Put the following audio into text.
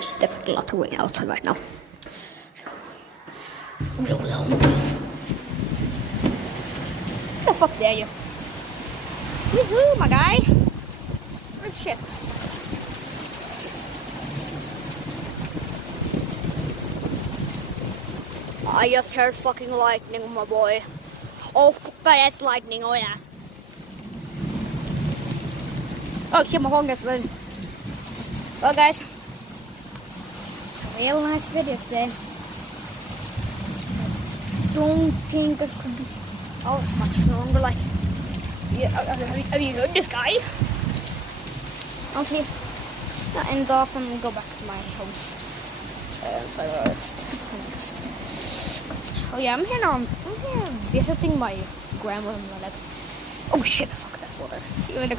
there's definitely a lot of rain outside right now. Where the fuck dare you? Woohoo, my guy! Oh shit. I just heard fucking lightning, my boy. Oh, fuck, that's lightning, oh yeah. Oh shit, my phone gets red. Well guys, it's a real nice video today. I don't think it could be much longer, like, yeah, have you heard this guy? Honestly, I'll end off and go back to my home. Oh yeah, I'm here now. I'm here visiting my grandma and my dad. Oh shit, fuck that water. See you later.